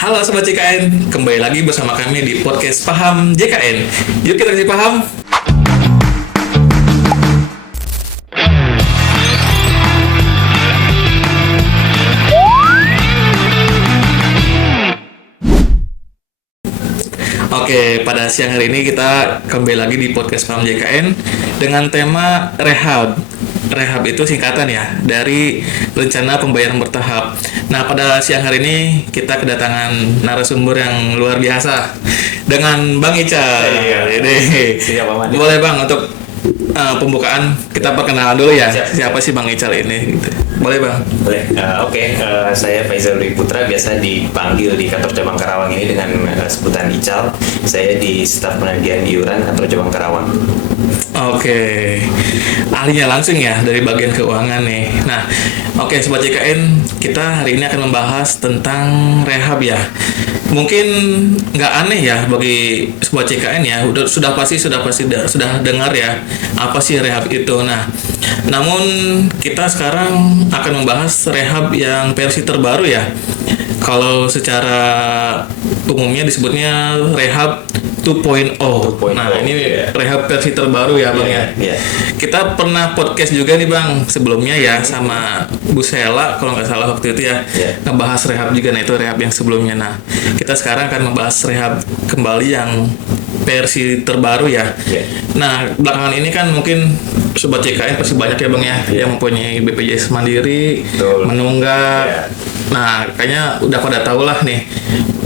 Halo Sobat JKN, kembali lagi bersama kami di podcast Paham JKN. Yuk kita kasih paham. Oke, pada siang hari ini kita kembali lagi di podcast Paham JKN dengan tema rehab. Rehab itu singkatan ya dari rencana pembayaran bertahap. Nah, pada siang hari ini kita kedatangan narasumber yang luar biasa dengan Bang Ical. Siap, Bang. Boleh Bang untuk pembukaan kita perkenalan dulu ya. Siapa sih Bang Ical ini? Gitu. Boleh Bang? Boleh. Saya Faizal Dwi Putra, biasa dipanggil di kantor cabang Karawang ini dengan sebutan Ical. Saya di staf penagihan iuran kantor cabang Karawang. Oke, ahlinya langsung ya dari bagian keuangan nih. Nah, oke Sobat JKN, kita hari ini akan membahas tentang rehab ya. Mungkin nggak aneh ya bagi Sobat JKN ya, sudah pasti dengar ya apa sih rehab itu. Nah, namun kita sekarang akan membahas rehab yang versi terbaru ya. Kalau secara umumnya disebutnya rehab 2.0. Nah, ini rehab versi terbaru ya Bang ya. Kita pernah podcast juga nih Bang sebelumnya ya sama Bu Sela kalau nggak salah waktu itu ya. Ngebahas rehab juga, nah itu rehab yang sebelumnya. Nah, kita sekarang akan membahas rehab kembali yang versi terbaru ya. Nah, belakangan ini kan mungkin Sobat JKN pasti banyak ya Bang ya yang mempunyai BPJS Mandiri, menunggak. Nah, kayaknya udah pada tahu lah nih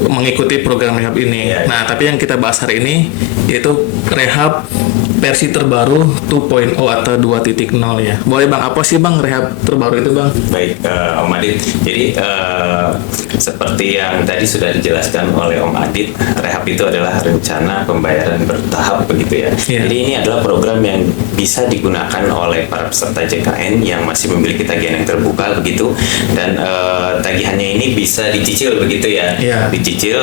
mengikuti program rehab ini. Nah, tapi yang kita bahas hari ini yaitu rehab versi terbaru 2.0 atau 2.0 ya. Boleh Bang, apa sih Bang rehab terbaru itu Bang? Baik, Om Adit. Jadi seperti yang tadi sudah dijelaskan oleh Om Adit, rehab itu adalah rencana pembayaran bertahap begitu ya. Jadi ini adalah program yang bisa digunakan oleh para peserta JKN yang masih memiliki tagihan yang terbuka begitu, dan tagihannya ini bisa dicicil begitu ya. Dicicil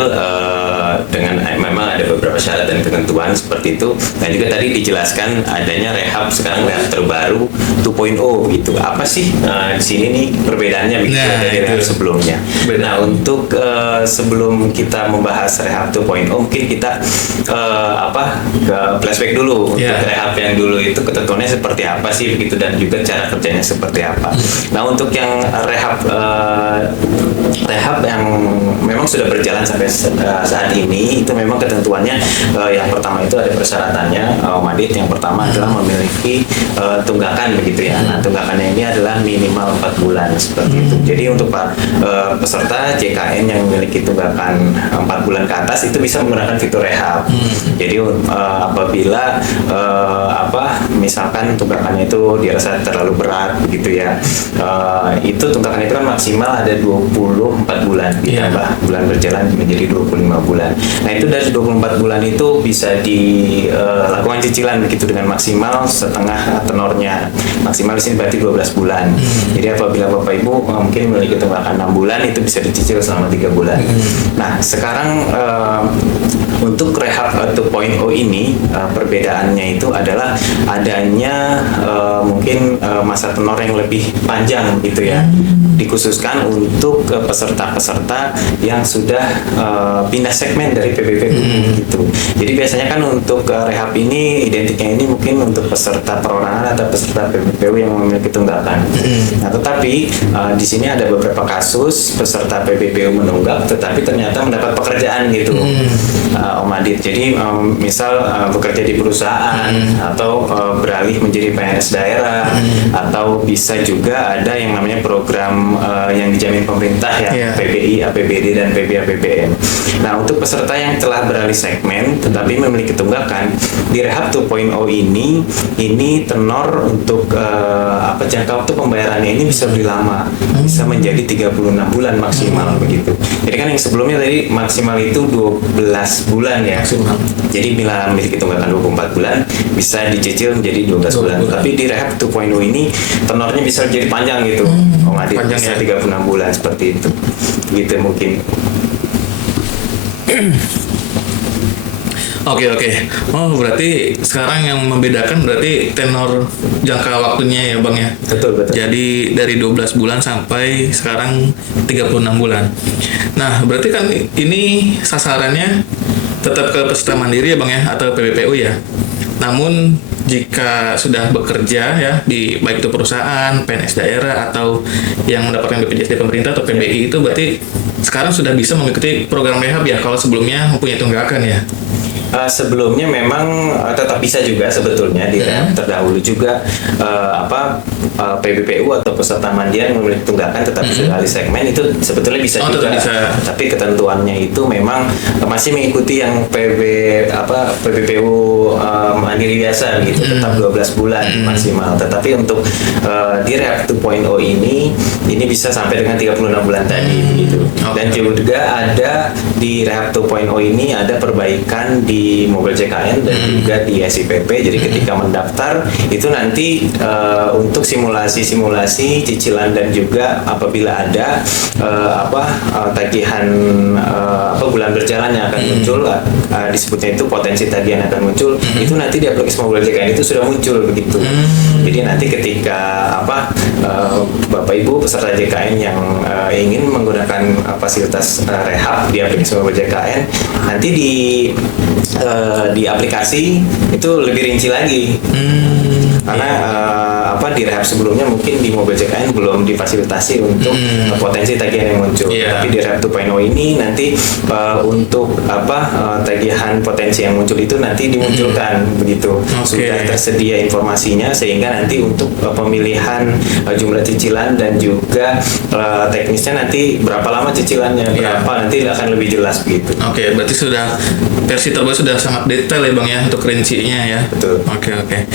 dengan memang ada beberapa syarat dan ketentuan seperti itu. Dan juga tadi dijelaskan adanya rehab sekarang rehab terbaru 2.0 gitu. Apa sih di sini nih perbedaannya begitu dari rehab sebelumnya. Nah, untuk sebelum kita membahas rehab 2.0 mungkin kita ke flashback dulu untuk rehab yang dulu itu ketentuannya seperti apa sih begitu, dan juga cara kerjanya seperti apa. Nah, untuk yang rehab yang memang sudah berjalan sampai saat ini itu memang ketentuannya yang pertama itu ada persyaratannya Om Adit. Yang pertama adalah memiliki tunggakan begitu ya. Nah, tunggakannya ini adalah minimal 4 bulan seperti itu. Jadi untuk peserta JKN yang memiliki tunggakan 4 bulan ke atas itu bisa menggunakan fitur rehab. Jadi apabila misalkan tunggakannya itu dirasa terlalu berat begitu ya, itu tunggakan itu kan maksimal ada 24 bulan ditambah bulan berjalan menjadi 25 bulan. Nah, itu dari 24 bulan itu bisa dilakukan cicilan begitu dengan maksimal setengah tenornya. Maksimal di sini berarti 12 bulan. Jadi apabila Bapak Ibu mungkin memiliki tunggakan 6 bulan itu bisa dicicil selama 3 bulan. Nah, sekarang untuk rehab 2.0 ini perbedaannya itu adalah adanya mungkin masa tenor yang lebih panjang gitu ya, dikhususkan untuk peserta-peserta yang sudah pindah segmen dari PBPU gitu. Jadi biasanya kan untuk rehab ini identiknya ini mungkin untuk peserta perorangan atau peserta PBPU yang memiliki tunggakan. Nah, tetapi di sini ada beberapa kasus peserta PBPU menunggak tetapi ternyata mendapat pekerjaan gitu. Om Adit. Jadi misal bekerja di perusahaan atau beralih menjadi PNS daerah, atau bisa juga ada yang namanya program yang dijamin pemerintah ya, PBI, APBD dan PBAPBN. Nah, untuk peserta yang telah beralih segmen tetapi memiliki tunggakan di rehab 2.0 ini tenor untuk jangka waktu pembayarannya ini bisa lebih lama, bisa menjadi 36 bulan maksimal begitu. Jadi kan yang sebelumnya tadi maksimal itu 12 bulan ya. Jadi bila memiliki tunggakan 24 bulan bisa dicicil menjadi 12 bulan. Tapi di rehab 2.0 ini tenornya bisa jadi panjang gitu. Om Adit, bisa 36 bulan seperti itu. Gitu mungkin. Oke. Oh, berarti sekarang yang membedakan berarti tenor jangka waktunya ya Bang ya. Betul. Jadi dari 12 bulan sampai sekarang 36 bulan. Nah, berarti kan ini sasarannya tetap ke peserta mandiri ya Bang ya, atau PBPU ya. Namun jika sudah bekerja ya di baik itu perusahaan, PNS daerah atau yang mendapatkan BPJS dari pemerintah atau PBI itu berarti sekarang sudah bisa mengikuti program rehab ya, kalau sebelumnya mempunyai tunggakan ya. Sebelumnya memang tetap bisa juga sebetulnya di rehab terdahulu juga PBPU atau peserta mandiri yang memiliki tunggakan tetap bisa alih segmen itu sebetulnya bisa juga. Bisa. Tapi ketentuannya itu memang masih mengikuti yang PBPU mandiri biasa gitu, tetap 12 bulan maksimal. Tetapi untuk di rehab 2.0 ini bisa sampai dengan 36 bulan tadi gitu. Dan juga ada di rehab 2.0 ini ada perbaikan di mobil JKN dan juga di SIPP. Jadi ketika mendaftar itu nanti untuk simulasi cicilan dan juga apabila ada tagihan bulan berjalan yang akan muncul, disebutnya itu potensi tagihan akan muncul, itu nanti di aplikasi mobil JKN itu sudah muncul begitu. Jadi nanti ketika Bapak Ibu peserta JKN yang ingin menggunakan fasilitas rehab di aplikasi mobil JKN, nanti di aplikasi itu lebih rinci lagi. Karena di rehab sebelumnya mungkin di mobil JKN belum difasilitasi untuk potensi tagihan yang muncul. Tapi di rehab 2.0 ini nanti untuk tagihan potensi yang muncul itu nanti dimunculkan begitu. Sudah tersedia informasinya sehingga nanti untuk pemilihan jumlah cicilan dan juga teknisnya nanti berapa lama cicilannya, berapa nanti akan lebih jelas begitu. Berarti sudah versi terbaru sudah sangat detail ya Bang ya untuk rincinya ya. Betul. Oke.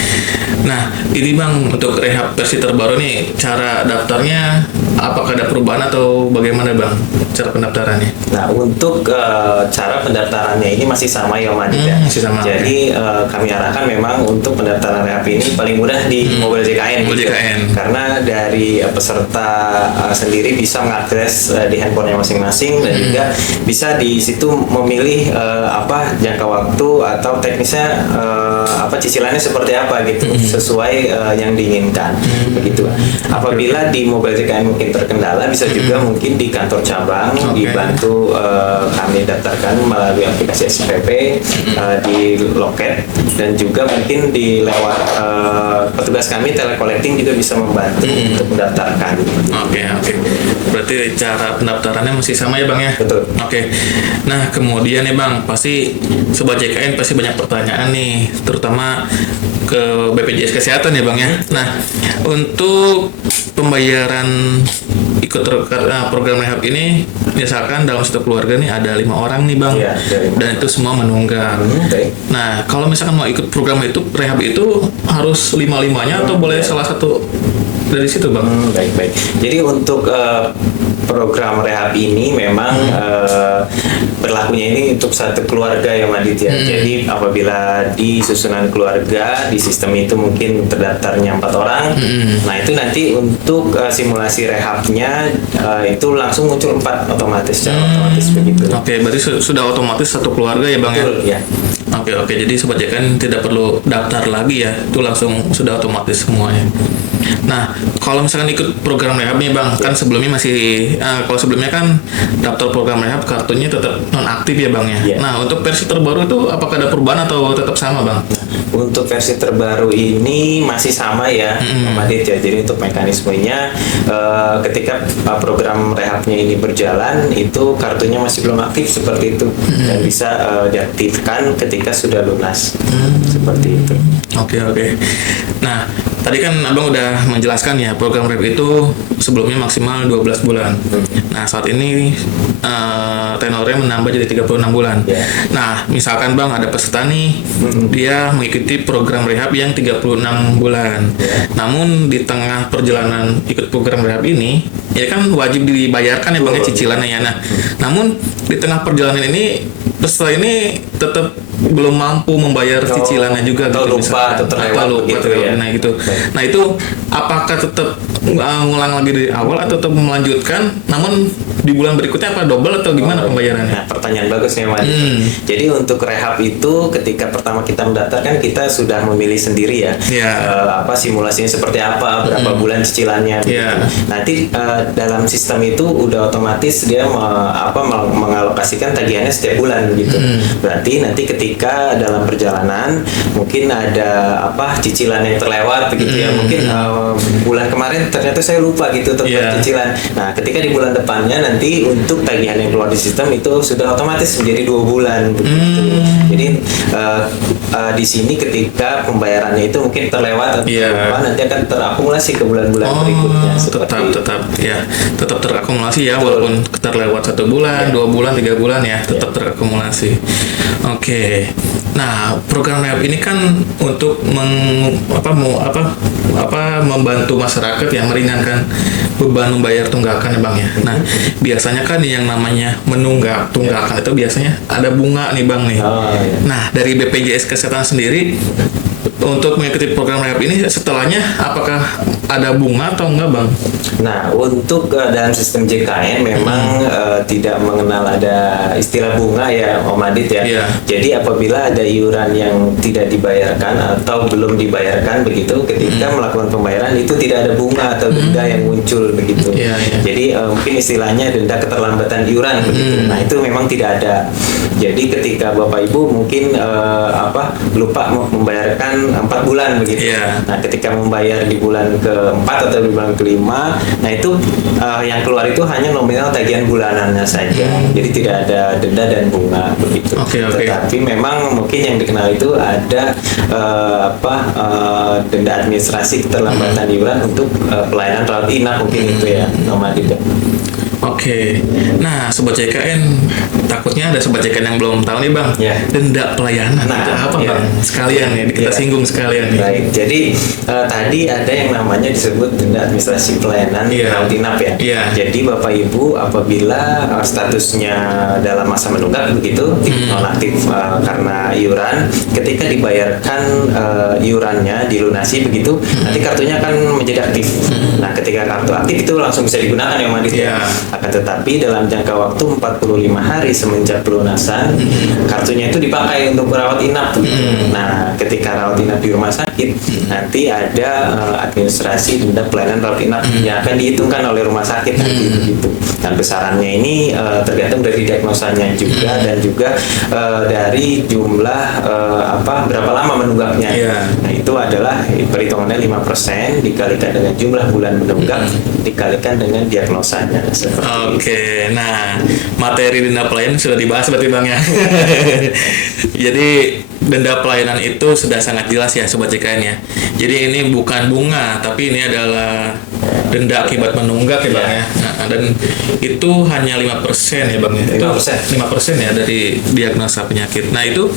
Nah, ini Bang untuk rehab versi terbaru nih, cara daftarnya apakah ada perubahan atau bagaimana Bang cara pendaftarannya? Nah, untuk cara pendaftarannya ini masih sama ya Madit ya. Masih sama. Jadi kami arahkan memang untuk pendaftaran rehab ini paling mudah di mobil JKN. Karena dari peserta sendiri bisa mengakses di handphonenya masing-masing dan juga bisa di situ memilih jangka waktu atau teknisnya cicilannya seperti apa gitu sesuai yang diinginkan begitu. Apabila di mobil JKN mungkin terkendala, bisa juga mungkin di kantor cabang dibantu kami daftarkan melalui aplikasi SPP di loket, dan juga mungkin di lewat petugas kami telecollecting juga bisa membantu untuk mendaftarkan. Berarti cara pendaftarannya masih sama ya Bang ya? Betul. Nah kemudian nih Bang, pasti Sobat JKN pasti banyak pertanyaan nih, terutama ke BPJS Kesehatan ya Bang ya. Nah untuk pembayaran ikut program rehab ini, misalkan dalam satu keluarga nih ada 5 orang nih Bang, dan itu semua menunggak. Nah kalau misalkan mau ikut program itu rehab itu harus 5-5-nya atau boleh salah satu dari situ Bang? Baik. Jadi untuk program rehab ini memang berlakunya ini untuk satu keluarga ya Madit ya. Jadi apabila di susunan keluarga di sistem itu mungkin terdaftarnya 4 orang, nah itu nanti untuk simulasi rehabnya itu langsung muncul 4 otomatis, secara otomatis begitu. Berarti sudah otomatis satu keluarga ya Bang. Betul, ya. Jadi Sobat JKN tidak perlu daftar lagi ya, itu langsung sudah otomatis semuanya. Nah, kalau misalkan ikut program rehab nih Bang, kan sebelumnya kalau sebelumnya kan daftar program rehab kartunya tetap nonaktif ya Bang ya. Nah, untuk versi terbaru itu apakah ada perubahan atau tetap sama Bang? Untuk versi terbaru ini masih sama ya, Madit ya. Jadi untuk mekanismenya ketika program rehabnya ini berjalan, itu kartunya masih belum aktif seperti itu, dan bisa diaktifkan ketika sudah lunas seperti itu. Nah, tadi kan Abang udah menjelaskan ya program rehab itu sebelumnya maksimal 12 bulan. Nah, saat ini tenornya menambah jadi 36 bulan. Nah, misalkan Bang ada peserta nih, dia mengikuti program rehab yang 36 bulan. Namun di tengah perjalanan ikut program rehab ini, ya kan wajib dibayarkan ya Bang ya cicilannya ya. Nah, namun di tengah perjalanan ini peserta ini tetap belum mampu membayar cicilannya juga atau gitu, lupa atau terlewat gitu ya. Nah itu apakah tetap ngulang lagi dari awal atau tetap melanjutkan, namun di bulan berikutnya apa double atau gimana pembayarannya? Nah, pertanyaan bagus nih, Mas. Jadi untuk rehab itu ketika pertama kita mendaftarkan kita sudah memilih sendiri ya. Apa simulasinya seperti apa, berapa bulan cicilannya. Nanti dalam sistem itu udah otomatis dia mengalokasikan tagihannya setiap bulan gitu. Berarti nanti ketika dalam perjalanan mungkin ada cicilan yang terlewat begitu ya. Mungkin bulan kemarin ternyata saya lupa gitu untuk cicilan. Nah, ketika di bulan depannya nanti untuk tagihan yang keluar di sistem itu sudah otomatis menjadi 2 bulan begitu. Jadi di sini ketika pembayarannya itu mungkin terlewat atau lupa, nanti akan terakumulasi ke bulan-bulan berikutnya. Tetap terakumulasi ya, walaupun terlewat 1 bulan, 2 bulan, 3 bulan ya, tetap terakumulasi. Oke. Nah, program rehab ini kan untuk membantu masyarakat yang meringankan beban membayar tunggakan ya Bang ya. Nah, biasanya kan yang namanya menunggak tunggakan itu biasanya ada bunga nih Bang nih. Nah, dari BPJS Kesehatan sendiri untuk mengikuti program rehab ini setelahnya apakah ada bunga atau enggak Bang? Nah, untuk dalam sistem JKN memang tidak mengenal ada istilah bunga ya Om Adit ya. Jadi apabila ada iuran yang tidak dibayarkan atau belum dibayarkan begitu, ketika melakukan pembayaran itu tidak ada bunga atau denda yang muncul begitu. Jadi mungkin istilahnya denda keterlambatan iuran begitu. Nah, itu memang tidak ada. Jadi ketika Bapak Ibu mungkin lupa membayarkan 4 bulan begitu. Nah, ketika membayar di bulan ke-4 atau di bulan ke-5, nah itu yang keluar itu hanya nominal tagihan bulanannya saja. Jadi tidak ada denda dan bunga begitu. Tetapi memang mungkin yang dikenal itu ada denda administrasi keterlambatan iuran untuk pelayanan rawat inap mungkin itu ya, nomor tidak. Nah Sobat JKN, takutnya ada Sobat JKN yang belum tahu nih Bang, denda pelayanan itu apa Bang? Sekalian ya, kita singgung sekalian nih. Baik, jadi tadi ada yang namanya disebut denda administrasi pelayanan rawat inap ya. Jadi Bapak Ibu apabila statusnya dalam masa menunggak begitu, nonaktif karena iuran, ketika dibayarkan iurannya dilunasi begitu, nanti kartunya akan menjadi aktif. Nah, ketika kartu aktif itu langsung bisa digunakan ya Madit ya. Akan tetapi dalam jangka waktu 45 hari semenjak pelunasan, kartunya itu dipakai untuk merawat inap. Nah, ketika rawat inap di rumah sakit, nanti ada administrasi denda pelayanan rawat inap yang akan dihitungkan oleh rumah sakit nanti begitu. Dan besarannya ini tergantung dari diagnosanya juga dan juga dari jumlah berapa lama menunggaknya. Nah, itu adalah perhitungannya 5% dikalikan dengan jumlah bulan menunggak dikalikan dengan diagnosanya. Nah materi denda pelayanan sudah dibahas berarti Bang ya. Jadi denda pelayanan itu sudah sangat jelas ya Sobat JKN ya. Jadi ini bukan bunga, tapi ini adalah denda akibat menunggak ya Bang ya. Nah, dan itu hanya 5% ya Bang ya. Itu 5% ya dari diagnosa penyakit. Nah itu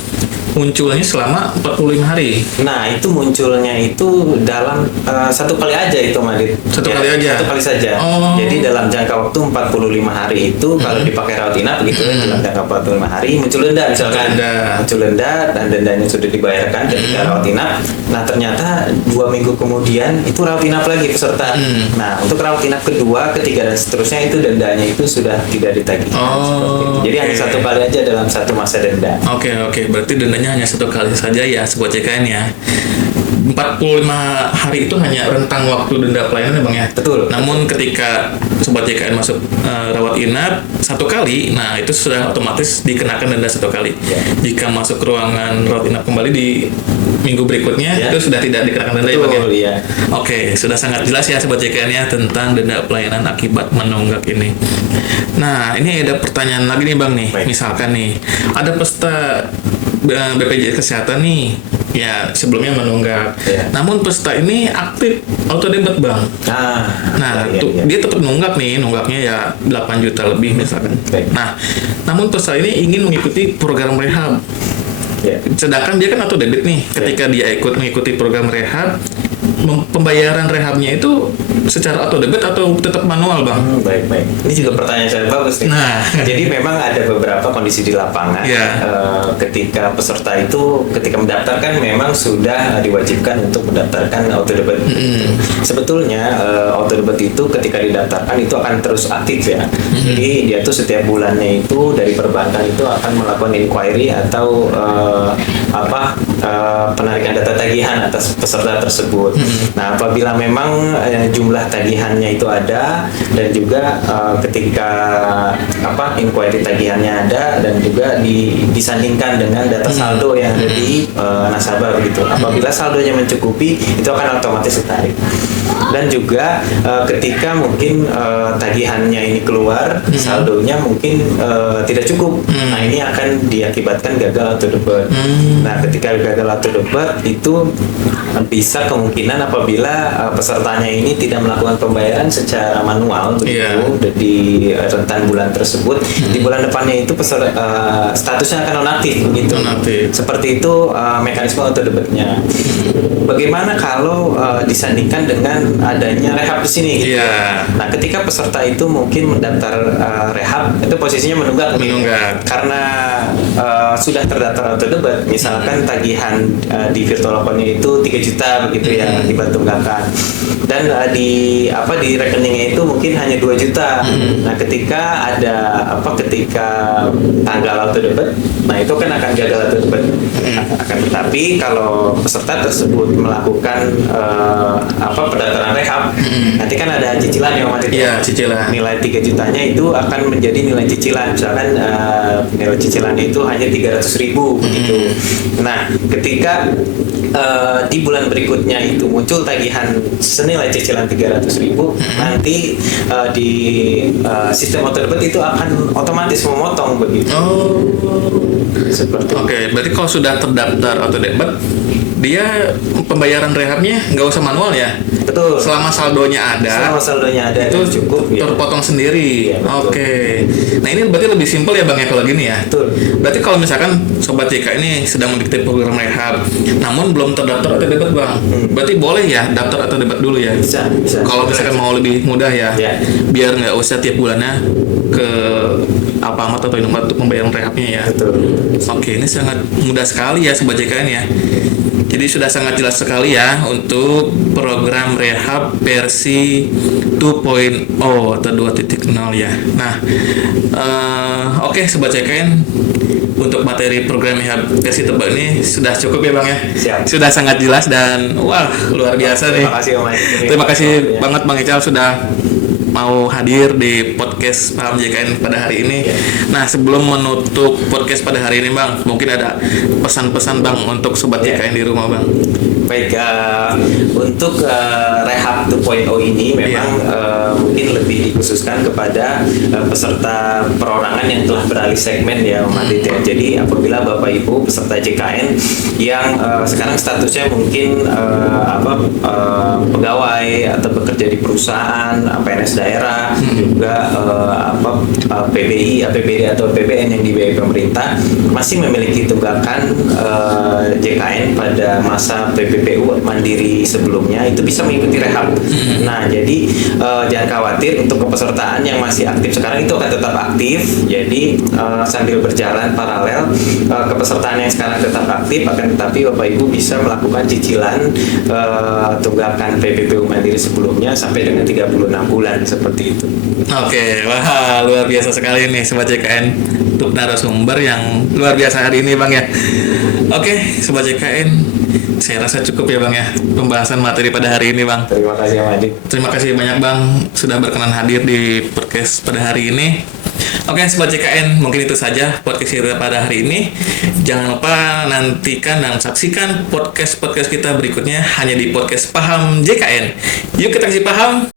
munculnya selama 45 hari. Nah, itu munculnya itu dalam satu kali aja itu Madit. Satu kali aja? Satu kali saja. Jadi dalam jangka waktu 45 hari itu kalau dipakai rawat inap begitu dalam jangka 45 hari muncul denda misalkan. Muncul denda dan dendanya sudah dibayarkan ketika rawat inap. Nah, ternyata 2 minggu kemudian itu rawat inap lagi peserta. Nah, untuk rawat inap kedua, ketiga dan seterusnya itu dendanya itu sudah tidak ditagih. Jadi hanya satu kali aja dalam satu masa denda. Berarti dendanya hanya satu kali saja ya Sobat JKN ya. 45 hari itu hanya rentang waktu denda pelayanan ya Bang ya. Betul. Namun ketika Sobat JKN masuk rawat inap satu kali, nah itu sudah otomatis dikenakan denda satu kali. Jika masuk ke ruangan rawat inap kembali di minggu berikutnya itu sudah tidak dikenakan denda. Betul, ya Bang ya. Sudah sangat jelas ya Sobat JKN ya tentang denda pelayanan akibat menunggak ini. Nah, ini ada pertanyaan lagi nih Bang nih. Misalkan nih ada peserta BPJS Kesehatan nih ya sebelumnya menunggak. Namun peserta ini aktif auto debit Bang. Dia tetap nunggak nih, nunggaknya ya 8 juta lebih misalkan. Nah, namun peserta ini ingin mengikuti program rehab. Sedangkan dia kan auto debit nih. Ketika dia ikut mengikuti program rehab, pembayaran rehabnya itu secara auto debit atau tetap manual bang? Baik. Ini juga pertanyaan yang sangat bagus nih. Nah. Jadi memang ada beberapa kondisi di lapangan ketika peserta itu ketika mendaftarkan memang sudah diwajibkan untuk mendaftarkan auto debit. Sebetulnya auto debit itu ketika didaftarkan itu akan terus aktif ya. Jadi dia tuh setiap bulannya itu dari perbankan itu akan melakukan inquiry atau penarikan data tagihan atas peserta tersebut. Nah, apabila memang jumlah tagihannya itu ada dan juga ketika inquiry tagihannya ada dan juga disandingkan dengan data saldo yang ada di nasabah begitu. Apabila saldonya mencukupi, itu akan otomatis ditarik. Dan juga ketika mungkin tagihannya ini keluar, saldonya mungkin tidak cukup. Nah, ini akan diakibatkan gagal auto debit. Nah, ketika gagal auto debit itu bisa kemungkinan apabila pesertanya ini tidak melakukan pembayaran secara manual begitu di rentan bulan tersebut, di bulan depannya itu statusnya akan nonaktif begitu. Seperti itu mekanisme auto debitnya. Bagaimana kalau disandingkan dengan adanya rehab di sini gitu. Nah, ketika peserta itu mungkin mendaftar rehab, itu posisinya menunggak. Karena sudah terdaftar auto debit, misalkan tagihan di virtual account-nya itu 3 juta begitu ya, dibantu tunggakan. Dan di rekeningnya itu mungkin hanya 2 juta. Nah, ketika tanggal auto debit, nah itu kan akan gagal auto debit. Akan tetapi kalau peserta tersebut melakukan pendaftaran rehab, nanti kan ada cicilan yang cicilan. Nilai 3 jutanya itu akan menjadi nilai cicilan. Misalkan nilai cicilan itu hanya 300.000 begitu. Nah, ketika di bulan berikutnya itu muncul tagihan senilai cicilan 300.000, nanti di sistem auto debit itu akan otomatis memotong begitu. Seperti. Berarti kalau sudah terdaftar auto debit, dia pembayaran rehabnya nggak usah manual ya? Betul. Selama saldonya ada itu cukup terpotong sendiri. Nah, ini berarti lebih simpel ya bang ya kalau gini ya. Betul. Berarti kalau misalkan sobat JK ini sedang mengikuti program rehab, namun belum terdaftar auto debit bang, berarti boleh ya daftar auto debit dulu ya? Bisa. Kalau misalkan mau lebih mudah ya, biar nggak usah tiap bulannya ke Alfamart atau Indomaret untuk pembayaran rehabnya ya. Betul. Ini sangat mudah sekali ya sobat JKN ya. Jadi sudah sangat jelas sekali ya untuk program rehab versi 2.0 atau 2.0 ya. Nah, sobat JKN, untuk materi program rehab versi terbaru ini sudah cukup ya bang ya. Siap. Sudah sangat jelas dan luar biasa nih. Terima kasih banget Bang Ical sudah mau hadir di podcast Paham JKN pada hari ini. Nah, sebelum menutup podcast pada hari ini bang, mungkin ada pesan-pesan bang untuk sobat JKN di rumah bang. Baik, untuk rehab 2.0 ini memang mungkin lebih dikhususkan kepada peserta perorangan yang telah beralih segmen ya Om Adit ya. Jadi apabila Bapak Ibu peserta JKN yang sekarang statusnya mungkin pegawai atau bekerja di perusahaan, PNS daerah, juga PBI, APBD atau PBN yang dibiayai pemerintah, masih memiliki tunggakan JKN pada masa PPPU mandiri sebelumnya, itu bisa mengikuti rehab. Nah, jadi jangan khawatir, untuk kepesertaan yang masih aktif sekarang itu akan tetap aktif. Jadi sambil berjalan paralel, kepesertaan yang sekarang tetap aktif, akan tetapi Bapak Ibu bisa melakukan cicilan tunggakan PPPU mandiri sebelumnya sampai dengan 36 bulan seperti itu. Wah, luar biasa sekali nih sobat JKN untuk narasumber yang luar biasa hari ini bang ya. Sobat JKN, saya rasa cukup ya bang ya pembahasan materi pada hari ini bang. Terima kasih Om Adit. Terima kasih banyak bang sudah berkenan hadir di podcast pada hari ini. Sobat JKN, mungkin itu saja podcast kita pada hari ini. Jangan lupa nantikan dan saksikan podcast kita berikutnya hanya di podcast Paham JKN. Yuk kita kasih paham.